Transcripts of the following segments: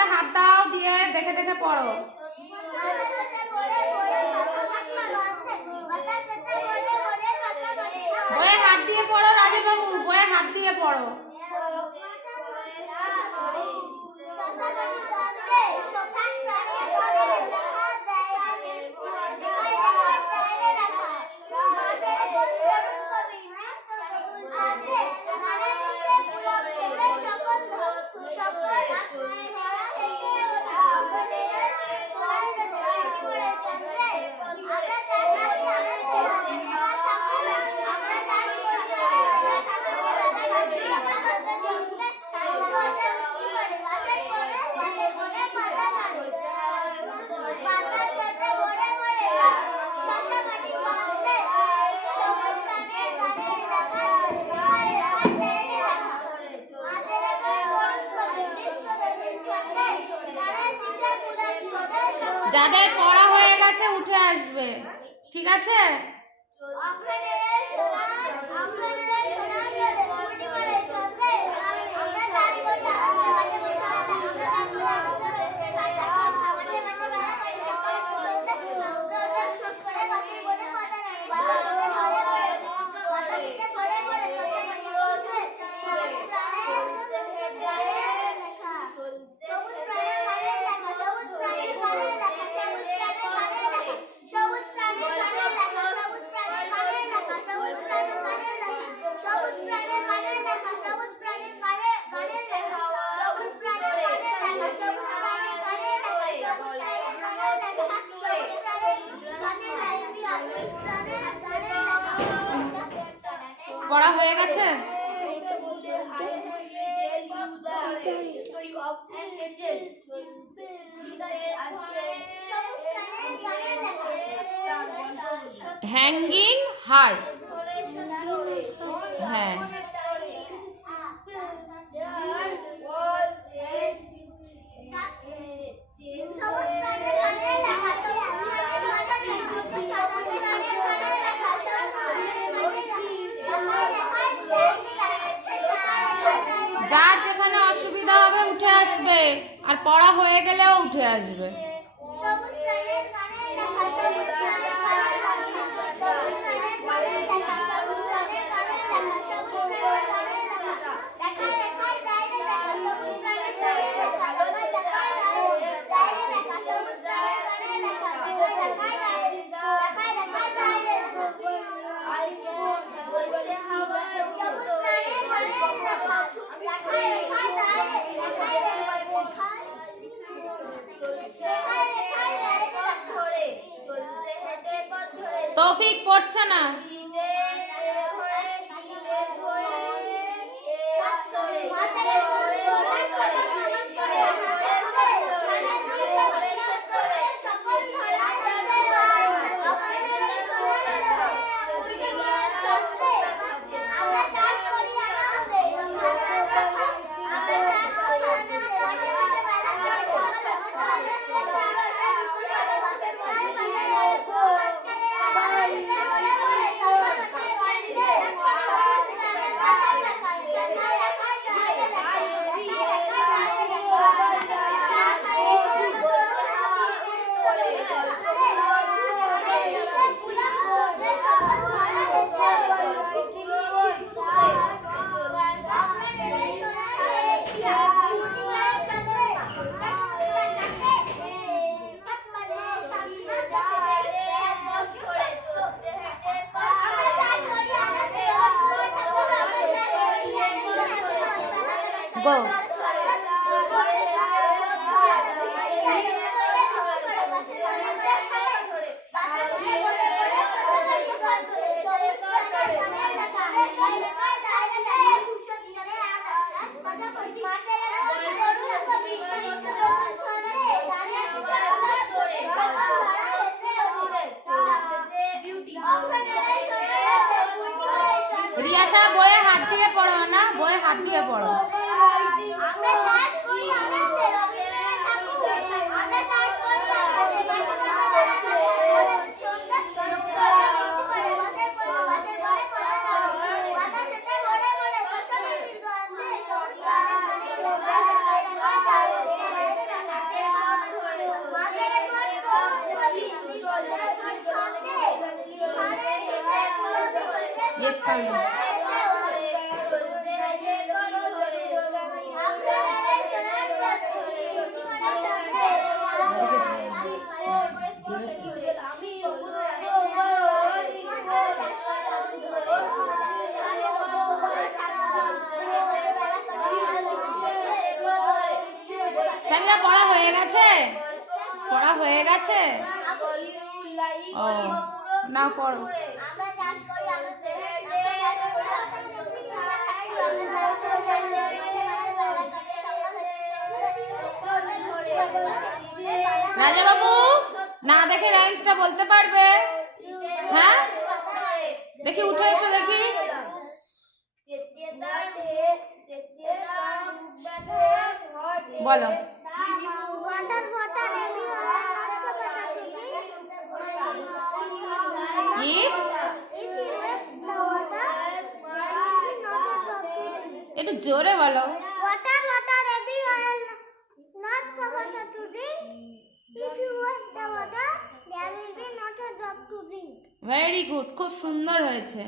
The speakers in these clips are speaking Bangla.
দিকে হাত দাও, দিয়ে দেখে দেখে পড়ো। বইয়ে হাত দিয়ে পড়ো রাজীব বাবু, বইয়ে হাত দিয়ে পড়ো। যাদের পড়া হয়ে গেছে উঠে আসবে, ঠিক আছে? পড়া হয়ে গেছে? হ্যাঙ্গিং হাই, হ্যাঁ। যার যেখানে অসুবিধা হবে উঠে আসবে, আর পড়া হয়ে গেলেও উঠে আসবে। তৌফিক পড়ছে না। Go. রিয়াশা বইয়ে হাত দিয়ে পড়ো না, বইয়ে হাত দিয়ে পড়ো। ইয়েস পারবে। সামিরা পড়া হয়ে গেছে? পড়া হয়ে গেছে? ও না পড়ো। রাজা বাবু না দেখে রাইমসটা বলতে পারবে? হ্যাঁ দেখি উঠে এসো দেখি। বলো। একটু জোরে বলো। ভেরি গুড, খুব সুন্দর হয়েছে।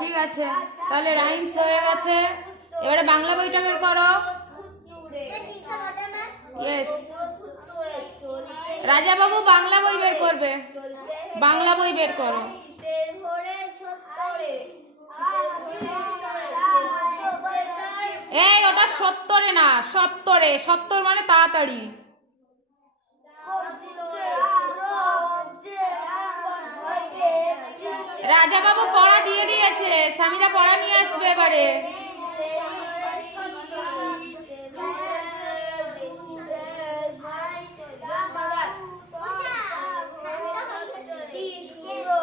ঠিক আছে, তাহলে রাইমস হয়ে গেছে। এবারে বাংলা বইটা বের করো। ইয়েস, রাজা বাবু বাংলা বই বের করবে। বাংলা বই বের করো। এই ওটা 70 না, 70। 70 মানে তাড়াতাড়ি। রাজা বাবু পড়া দিয়ে দিয়েছে, সামিরা পড়া নিয়ে আসবে এবারে।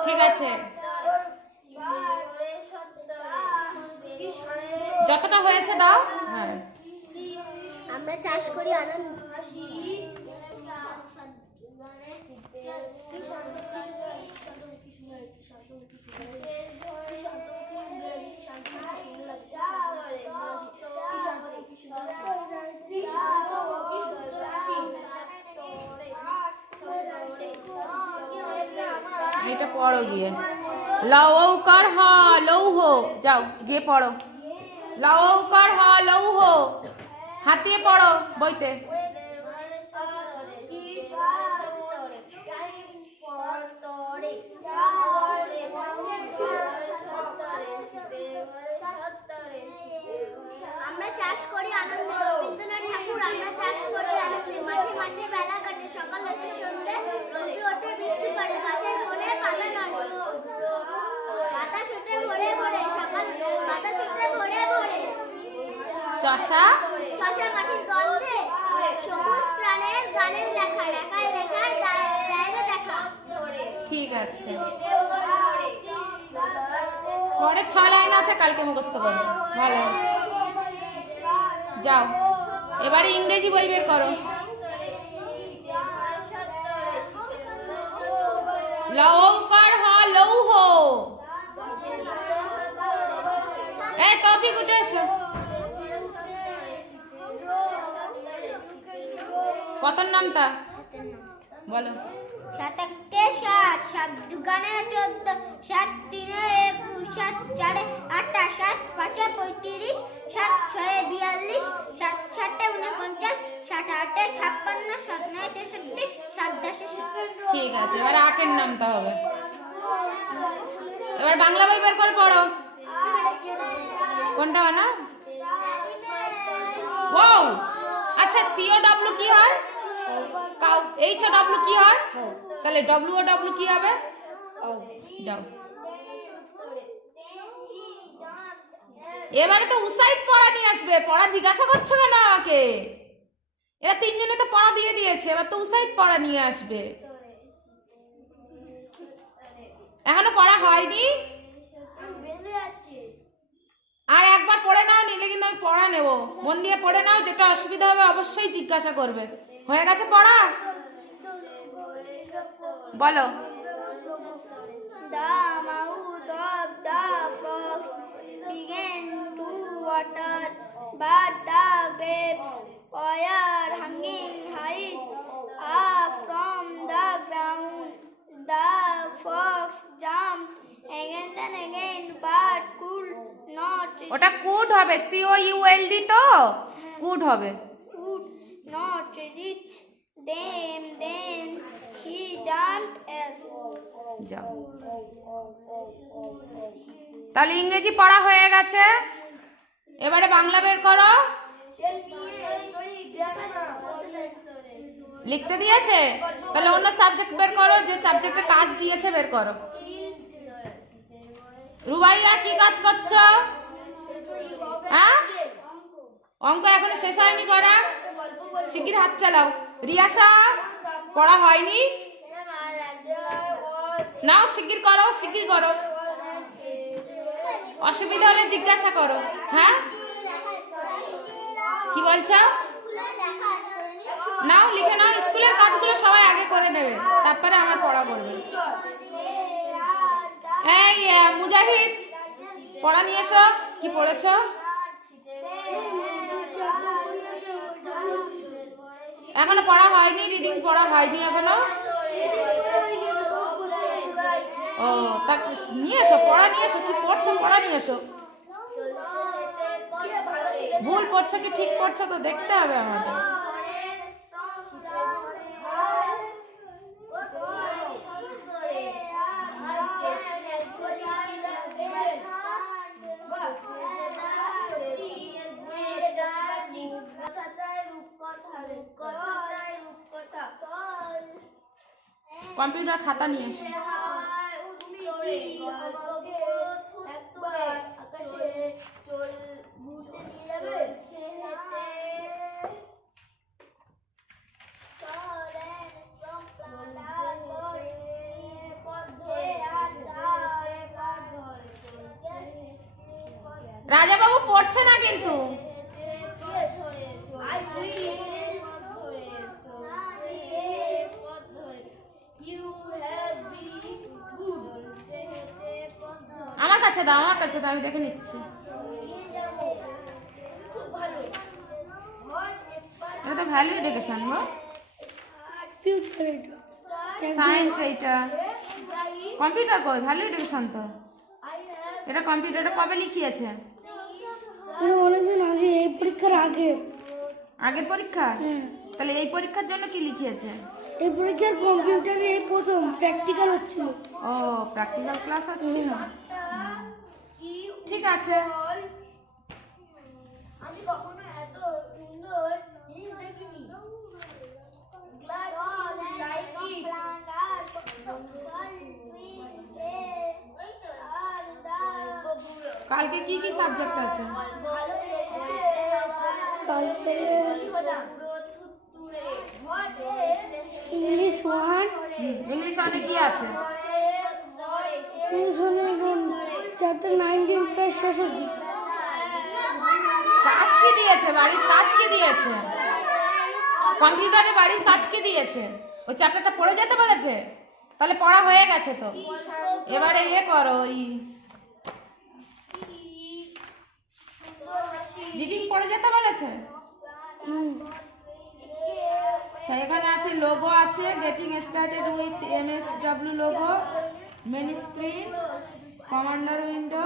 ঠিক আছে, যতটা হয়েছে দাও। হ্যাঁ, আমরা চাষ করি আনন্দ। এটা পড়ো গিয়ে। লৌকার হ লৌহ, যাও গিয়ে পড়ো। লৌকার হ লৌহ, হাতিয়ে পড়ো বইতে। আমরা চাষ করি আনন্দে, রবীন্দ্রনাথ ঠাকুর। আমরা চাষ করি আনন্দে, মাঠে মাঠে বেলা কাটে, সকাল হতে সন্ধ্যে, রোদে ওঠে বৃষ্টি পড়ে, পাশের বনে পাতা নাড়ে, বাতাস ওঠে ভরে ভরে, সকাল বাতাস ওঠে ভরে ভরে, চষা চষা মাটির গন্ধে, সবুজ প্রাণের গানের লেখা, লেখায় লেখায় ডায়রে দেখা। ঠিক আছে, পরের 6 লাইন আছে, কালকে মুখস্থ করবে। ভালো, যাও এবারে ইংরেজি বই বের করো। লৌকার হ লৌহ। এই তৌফিক উঠে এসো। কত নামটা বলো। 7 × 7, 7 × 2 = 14, 7 × 3 = 21, 7 × 4 = 28, 7 × 5 = 35, 7 × 6 = 42, 7 × 7 = 49, 7 × 8 = 56, 7 × 9 = 63, 7 × 10 = 70। ঠিক আছে, এবারে 8-এর নামটা হবে। এবার বাংলা বই বের করে পড়ো। কোনটা না? ও আচ্ছা, COW কি হয়? কাউ। HOW কি হয়? তাহলে WOW কি হবে? যাও, এবারে তো উসাইড পড়া নিয়ে আসবে। পড়া জিজ্ঞাসা করছে কেন আমাকে? এরা 3 জনে তো পড়া দিয়ে দিয়েছে, এবার তো উসাইড পড়া নিয়ে আসবে। এখনো পড়া হয়নি? আর একবার পড়ে নাও, নিলে কিন্তু আমি পড়া নেব। মন দিয়ে পড়ে নাও, যেটা অসুবিধা হবে অবশ্যই জিজ্ঞাসা করবে। হয়ে গেছে পড়া? বলো। The mouth of the fox began to water, but the grapes fire hanging high up from the ground. The fox jumped again and again, but could not ওটা কুড হবে, COULD তো কুড হবে। could not reach them. Then he jumped else. যাও, তাহলে ইংরেজি পড়া হয়ে গেছে, এবারে বাংলা বের করো। লিখতে দিয়েছে, তাহলে অন্য সাবজেক্ট বের করো, যে সাবজেক্টে কাজ দিয়েছে বের করো। রুবাইয়া কি কাজ করছো? হ্যাঁ, অঙ্ক এখনো শেষ হয়নি করা, শিগগির হাত চালাও। রিয়াসা পড়া হয়নি, নাও শিগগির করো, শিগগির করো, অসুবিধা হলে জিজ্ঞাসা করো। হ্যাঁ, কি বলছো? নাও লিখে নাও, স্কুলের কাজগুলো সবাই আগে করে নেবে, তারপরে আমার পড়া করবে। এই মুজাহিদ পড়া নিয়ে এসো, কি পড়েছো? এখনো পড়া হয়নি, রিডিং পড়া হয়নি এখনো। ও তা নিয়ে এসো, পড়া নিয়ে এসো, কি পড়ছো পড়া নিয়ে এসো। ভুল পড়ছো কি ঠিক পড়ছো তো দেখতে হবে আমাদের। কম্পিউটার খাতা নিয়ে এসো। রাজা বাবু পড়ছে না কিন্তু। আমার কাছে দাও, আমার কাছে দাও, আমি দেখে নিচ্ছি। এটা তো ভ্যালু এডুকেশন গো, সায়েন্স। এইটা কম্পিউটার কই? ভ্যালু এডুকেশন তো এটা। কম্পিউটারটা কবে লিখিয়েছে? অনেকদিন আগে, এই পরীক্ষার আগের পরীক্ষা। তাহলে এই পরীক্ষার জন্য কি লিখিয়েছে? এই পরীক্ষার কম্পিউটারে এই প্রথম প্র্যাকটিক্যাল হচ্ছিল। ও, প্র্যাকটিক্যাল ক্লাস হচ্ছিল, ঠিক আছে। আমি কখনো এত সুন্দর জিনিস দেখিনি। কালকে কি কি সাবজেক্ট আছে? কালকে ইংলিশ 1। ইংলিশ অনে কি আছে? ইংলিশ 1 চ্যাপ্টার 19 প্রায় শেষের দিকে। কাজ কি দিয়েছে? বাড়ির কাজ কি দিয়েছে? কম্পিউটারে বাড়ির কাজ কি দিয়েছে? ওই চ্যাপ্টারটা পড়ে যেতে বলেছে, তাহলে পড়া হয়ে গেছে তো। এবারে ইয়ে করো, ওই রিডিং পড়ে যেতে বলেছে। এখানে আছে লোগো আছে, getting started with MSW logo, main screen, commander window,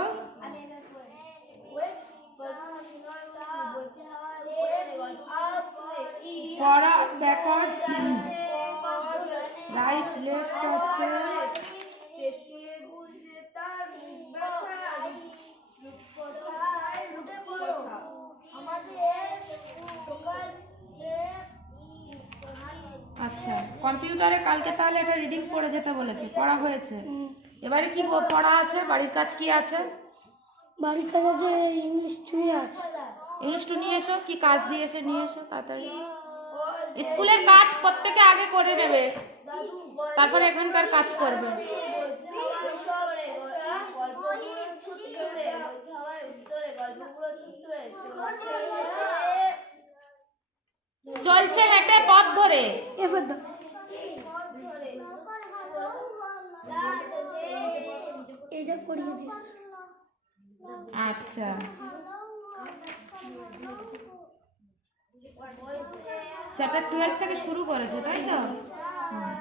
forward backward, right left আছে, আচ্ছা। কম্পিউটারে কালকে তাহলে এটা রিডিং পড়ে যেতে বলেছে, পড়া হয়েছে। এবারে কি পড়া আছে? বাড়ির কাজ কি আছে? বাড়ির কাজ আছে ইংলিশ 2 আছে। ইংলিশ 2 নিয়ে এসো, কি কাজ দিয়েছে নিয়ে এসো তাড়াতাড়ি। স্কুলের কাজ প্রত্যেকে আগে করে নেবে, তারপর এখানকার কাজ করবে। চলছে হেঁটে পথ ধরে, এটা করিয়ে দিয়েছে। আচ্ছা, চ্যাপ্টার 12 থেকে শুরু করেছে, তাই তো? হুম।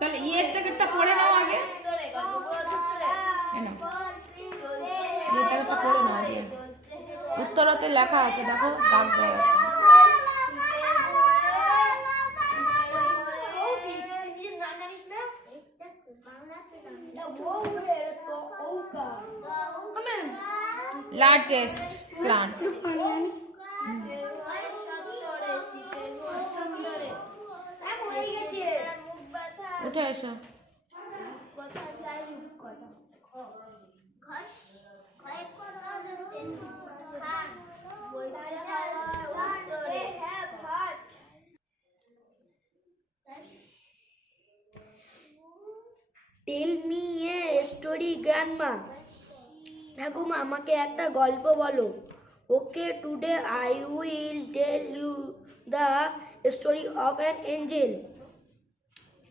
তাহলে ইয়ের থেকে পড়ে নাও আগে। এই নাও। ইয়ের থেকে পড়ে নাও আগে। উত্তরতে লেখা আছে, দেখো দাগ দেওয়া আছে। Largest plant. উঠে এসো। Tell me a story grandma. ঠাকুমা আমাকে একটা গল্প বলো। Okay, today I will tell you the story of an angel.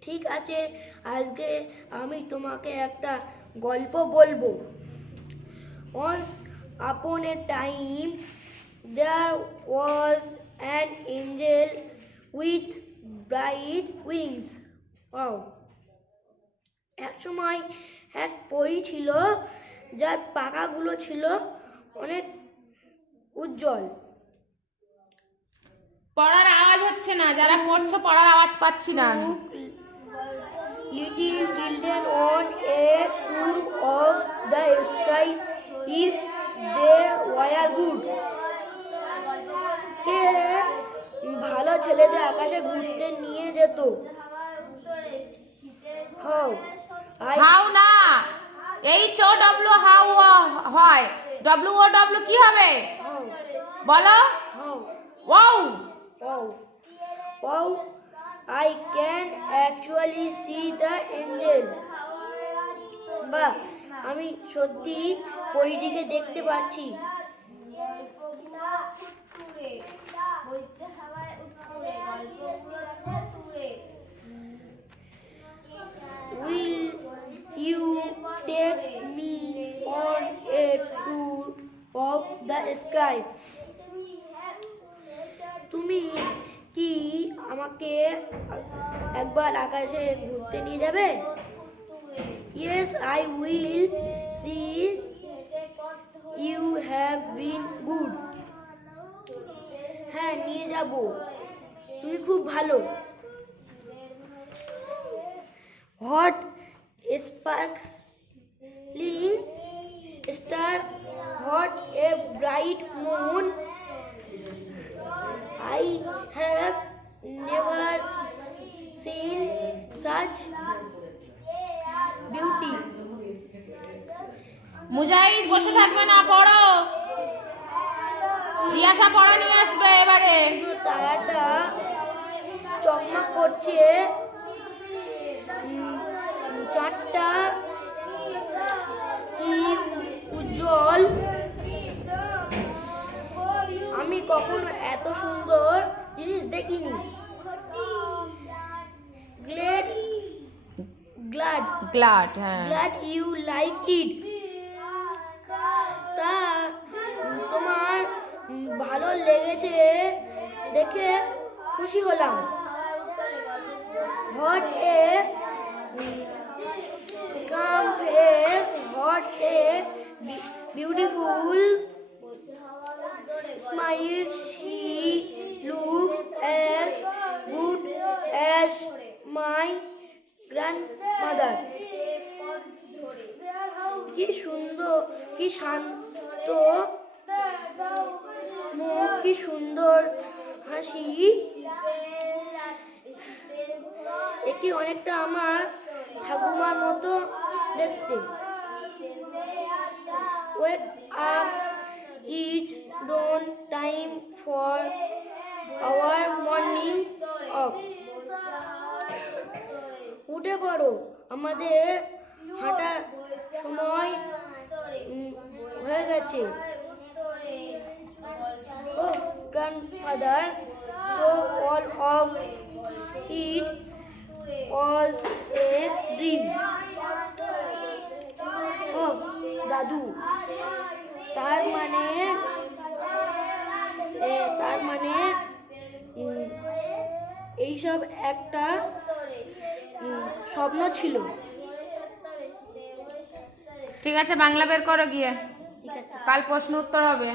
ঠিক আছে, আজকে আমি তোমাকে একটা গল্প বলবো। Once upon a time there was an angel with bright wings. Wow. এক সময় এক পরী ছিল যার পাখাগুলো ছিল অনেক উজ্জ্বল। পড়ার আওয়াজ হচ্ছে না, যারা পড়ছো পড়ার আওয়াজ পাচ্ছি না আমি। Little children on a tour of the sky if they were good. কে ভালো ছেলেদের আকাশে ঘুরতে নিয়ে যেত? হাউ হাউ না, HOW হাউ হয়, WOW কি হবে বলো? Wow. Wow, I can actually see the angel. বাহ, আমি সত্যি পরীটিকে দেখতে পাচ্ছি। Will you take me on a tour of the sky? তুমি কি আমাকে একবার আকাশে ঘুরতে নিয়ে যাবে? Yes, I will. See, you have been good. হ্যাঁ, নিয়ে যাব। তুই খুব ভালো। What sparkling star, what a bright moon. I have never seen such beauty. মুজাহিদ বসে থাকবে না, পড়ো। রিয়াসা পড়া নিয়ে আসবে এবারে। তারাটা চকমক করছে। চাঁদটা কি উজ্জ্বল। আমি কখনো এত সুন্দর জিনিস দেখিনি। গ্লাড, হ্যাঁ। Glad you like it. তা তোমার ভালো লেগেছে দেখে খুশি হলাম। What a calm face, what a beautiful smile. She looks as good as my grandmother. কি সুন্দর, কি শান্ত মুখ, কি সুন্দর হাসি। এটি অনেকটা আমার ঠাকুমার মতো দেখতে। Wake up, it's dawn time for our morning walk. উঠে পড়ো, আমাদের হাঁটার সময় হয়ে গেছে। Oh, grandfather, so all of it was a dream. ও দাদু, তার মানে এইসব একটা স্বপ্ন ছিল। ঠিক আছে, বাংলা বের করো গিয়ে, কাল প্রশ্ন উত্তর হবে।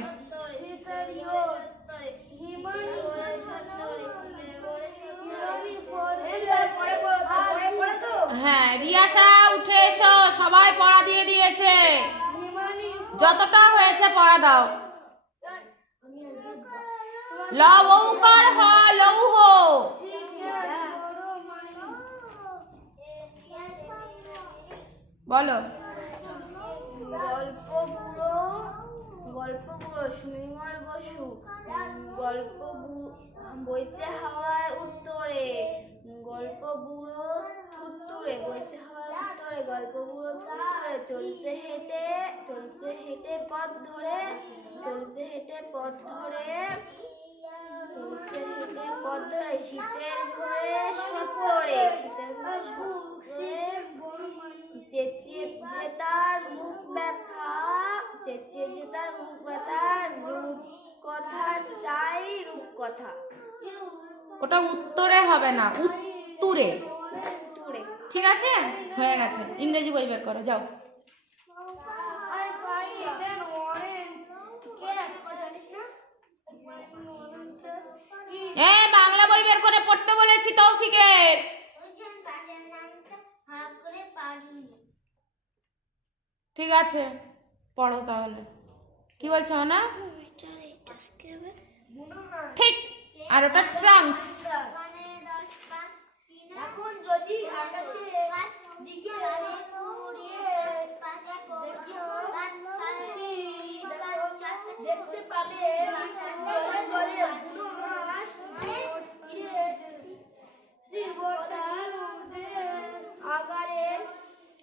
হ্যাঁ, রিয়াসা উঠে এসো, সবাই পড়া দিয়ে দিয়েছে, যতটা হয়েছে পড়া দাও। লৌকার হ লৌহ, বলো। গল্পগুলো সুমিমল বসু, গল্প বইছে হাওয়ায় উত্তরে, গল্প বুড়ো থুত্তুরে, বইছে হাওয়ায় উত্তরে, গল্প বুড়ো থুত্তুরে, চলছে হেঁটে পথ ধরে, চলছে হেঁটে পথ ধরে, শীতের ঘরে সত্তরে, শীতের ঘরে সত্তরে, চেঁচিয়ে যে তার মুখ ব্যথা, চেঁচিয়ে যে তার মুখ ব্যথা, রূপ কথা চাই রূপ কথা। ওটা উত্তরে হবে না, উত্তুরে। উত্তরে। ঠিক আছে, হয়ে গেছে। ইংরেজি বই বের করো, যাও। বাংলা বই বের করে পড়তে বলেছি তৌফিকের। ঠিক আছে, পড়ো তাহলে। কি বলছো না? ঠিক, আর ওটা ট্রাঙ্কস। এখন যদি আকাশে দিকে দেখতে পাবে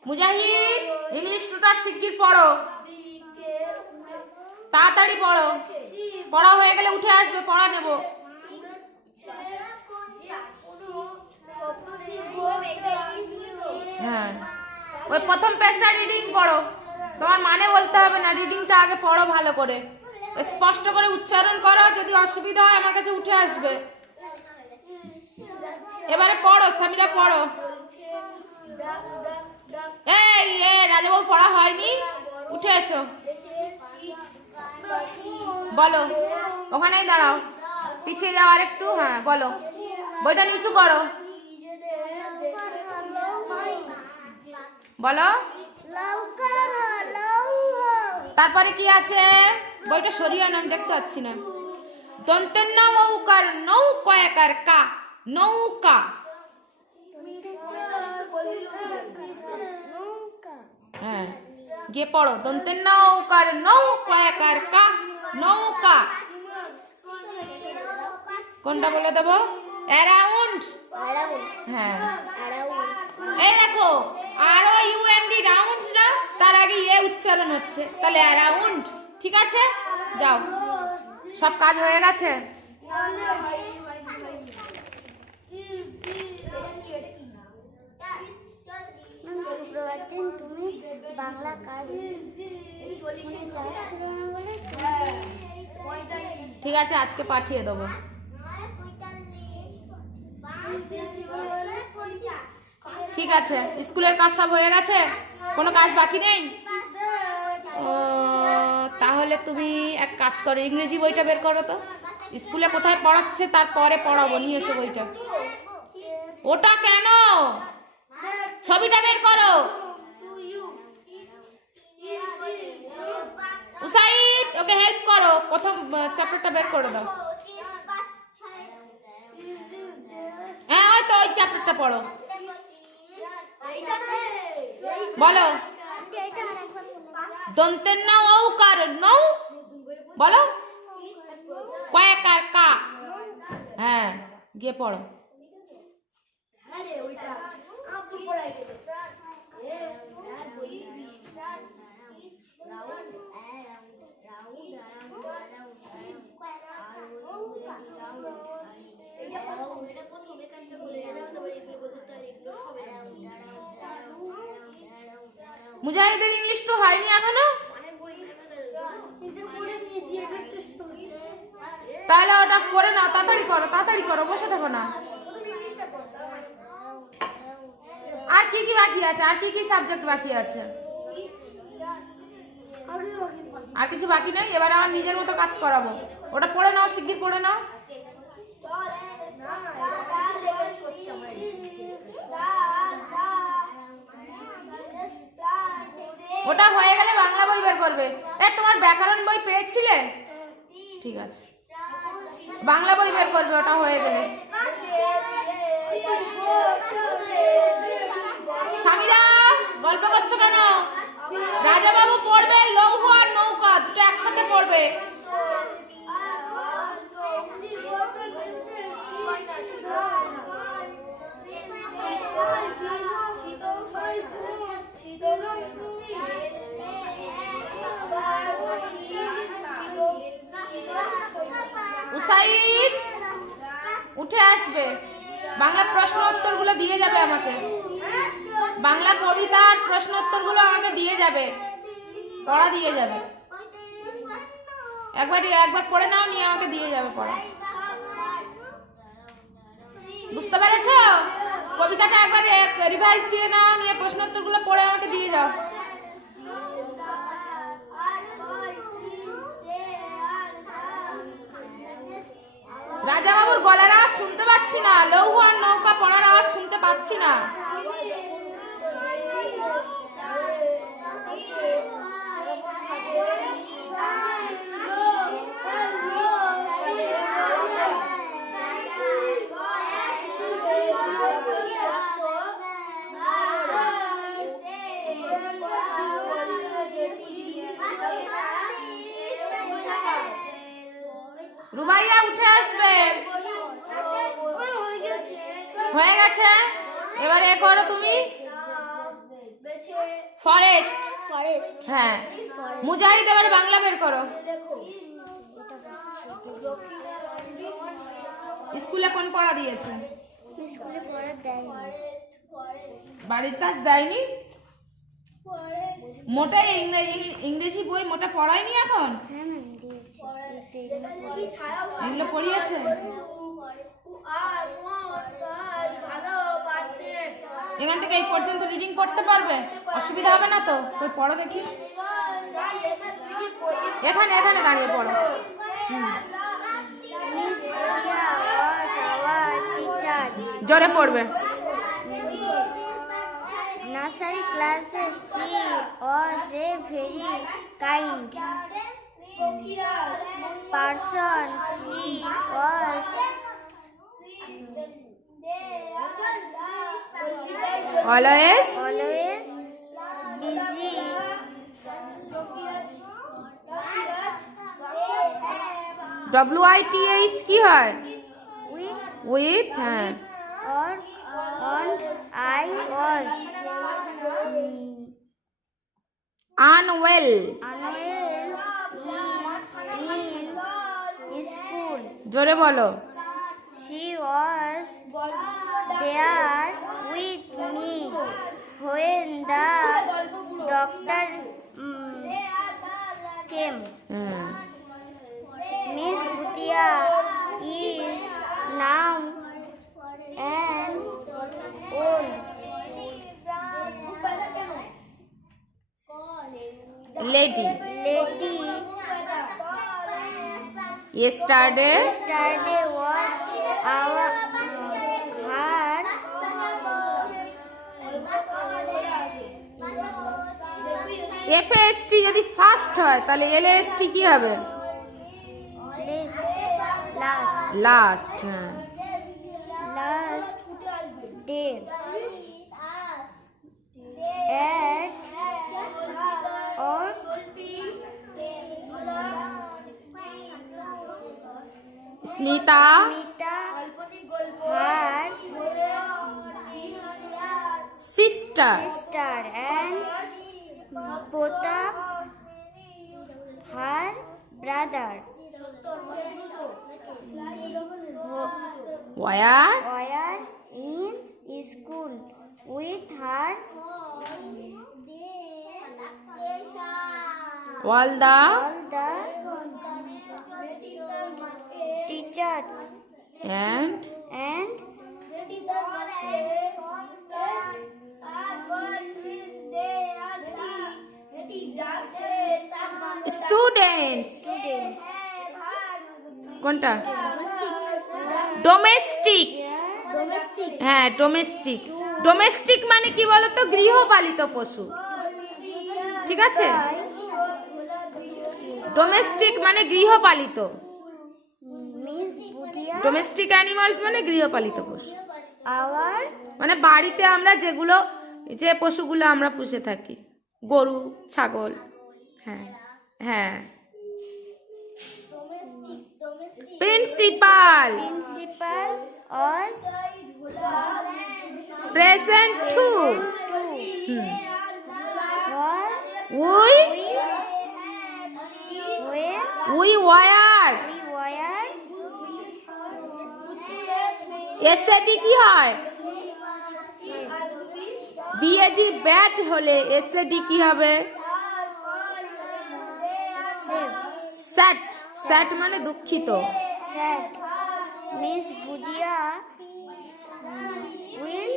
মুজাহিদ, ইংলিশ টুটা শিগগির পড়ো, তাড়াতাড়ি পড়ো। পড়া হয়ে গেলে উঠে আসবে, পড়া নেব। হ্যাঁ, ওই প্রথম পেজটা রিডিং পড়ো, তোমার মানে বলতে হবে না, রিডিংটা আগে পড়ো ভালো করে, স্পষ্ট করে উচ্চারণ করো। যদি অসুবিধা হয় আমার কাছে উঠে আসবে। এবারে পড়ো, সামিরা পড়ো। এই রাজাবাবু পড়া হয়নি, উঠে এসো, বলো। ওখানেই দাঁড়াও, পিছিয়ে যাও আর একটু। হ্যাঁ, বলো, বইটা নিচু করো, বলো। তারপরে কি আছে? বইটা সরিয়ে আনো, আমি দেখতে পাচ্ছি না। দন্তের নৌকার নৌ কয়াকার কা, নৌকা। হ্যাঁ, গিয়ে পড়ো। দন্তের নৌকার নৌ কয়াকার কা, নৌকা। কোনটা বলে দেবো? অ্যারাউন্ড। হ্যাঁ, এই দেখো, আরো ইউএনডি রাউন্ড না, তার আগে এ উচ্চারণ হচ্ছে, তাহলে অ্যারাউন্ড। ঠিক আছে, যাও, সব কাজ হয়ে গেছে। তুমি বাংলা কাজ ঠিক আছে, আজকে পাঠিয়ে দেবো। ঠিক আছে, স্কুলের কাজ সব হয়ে গেছে, কোনো কাজ বাকি নেই। তাহলে তুমি এক কাজ করো, ইংরেজি বইটা বের করো তো। স্কুলে কোথায় পড়াচ্ছে তারপরে পড়াবো, নিয়ে এসো বইটা। ওটা কেন? ছবিটা বের করো। উসাইদ, ওকে হেল্প করো, প্রথম চ্যাপ্টারটা বের করে দাও। হ্যাঁ, ওই তো ওই চ্যাপ্টারটা পড়ো, বলো। দন্তের নাও ঔকার নৌ, বলো। কয়াকার কা। হ্যাঁ, গিয়ে পড়ো। মুজাহিদের ইংলিশ তো হয়নি এখনো, তাহলে ওটা করে নাও, তাড়াতাড়ি করো, বসে থাকো না। আর কি কি বাকি আছে, আর কি কি সাবজেক্ট বাকি আছে? আর কিছু বাকি নেই, এবার আমার নিজের মতো কাজ করাবো। ওটা পড়ে নাও, শিগগির পড়ে নাও। ওটা হয়ে গেলে বাংলা বই বের করবে। তোমার ব্যাকরণ বই পেয়েছিলে? ঠিক আছে, বাংলা বই বের করবে ওটা হয়ে গেলে। সামিরা, গল্প করছো কেন? রাজা বাবু পড়বে লৌহ আর নৌকা, দুটো একসাথে পড়বে। উসাইদ উঠে আসবে, বাংলা প্রশ্ন উত্তরগুলো দিয়ে যাবে আমাকে, বাংলা কবিতার প্রশ্ন উত্তরগুলো আমাকে দিয়ে যাবে, পড়া দিয়ে যাবে। একবার পড়ে নাও, নিয়ে আমাকে দিয়ে যাবে পড়া। বুঝতে পেরেছো? কবিতাটা একবার রিভাইজ দিয়ে নাও, নিয়ে প্রশ্ন উত্তরগুলো পড়ে আমাকে দিয়ে যাও। রাজা বাবুর গলার আওয়াজ শুনতে পাচ্ছি না, লৌহ আর নৌকা পড়ার আওয়াজ শুনতে পাচ্ছি না। রুবাইয়া উঠে আসবে। হয়ে গেছে, এবার এ করো তুমি ফরেস্ট। হ্যাঁ, মুজাহিদ এবার বাংলা বের করো। স্কুলে কোন পড়া দিয়েছে? স্কুলে পড়া দেয়নি, বাড়ির কাজ দেয়নি, মোটাই ইংরেজি বই মোটা পড়ায়নি এখন। এগুলো পড়িয়েছে। এখান থেকে এই পর্যন্ত রিডিং করতে পারবে, অসুবিধা হবে না তো? তুই পড়ো দেখি, এখানে দাঁড়িয়ে পড়ো। জোরে পড়বে। Nursery classes, she was a very kind person. She was always busy WITH কি হয়? উইথ। হ্যাঁ, and I was unwell in school. জোরে বলো। She was there with me when the doctor came. Miss Bhutia is now an old lady. Yesterday was her FAST যদি ফার্স্ট হয় তাহলে LAST কি হবে? লাস্ট। হ্যাঁ, last day at or Smita her sister and Pota her brother were in school with her all the teachers and and students students কোনটা ডোমেস্টিক domestic হ্যাঁ ডোমেস্টিক ডোমেস্টিক মানে কি বলতো গৃহপালিত পশু ঠিক আছে ডোমেস্টিক মানে গৃহপালিত Miss Budia ডোমেস্টিক অ্যানিমালস মানে গৃহপালিত পশু our মানে বাড়িতে আমরা যেগুলো যে পশুগুলো আমরা পুষে থাকি গরু ছাগল হ্যাঁ হ্যাঁ principal principal was present two were we were we were এসএডি কি হয় বিএডি ব্যাট হলে এসএডি কি হবে স্যাট স্যাট মানে দুঃখিত said Miss Budia will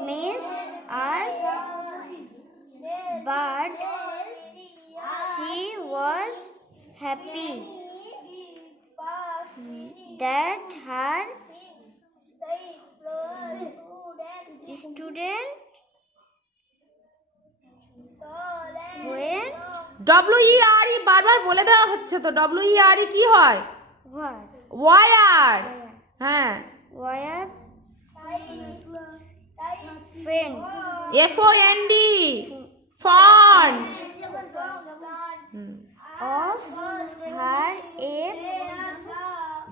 miss us, but she was happy that her student when ডব্লিউইআরই বারবার বলে দেওয়া হচ্ছে তো ডব্লিউইআরই কি হয় what ওয়ার হ্যাঁ were friend F O N D fond of her a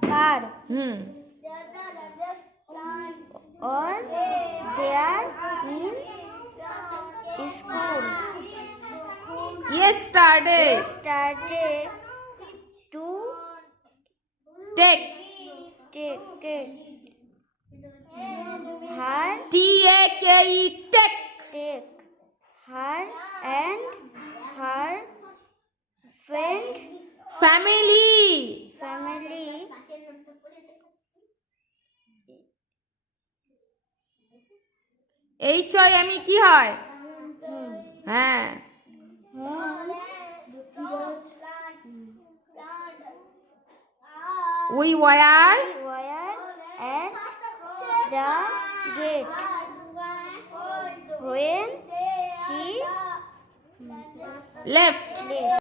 car hmm was there in school yesterday started to take take her TAKE take take her and her friend family family HIME কি হয় হ্যাঁ we were were at the gate when she left left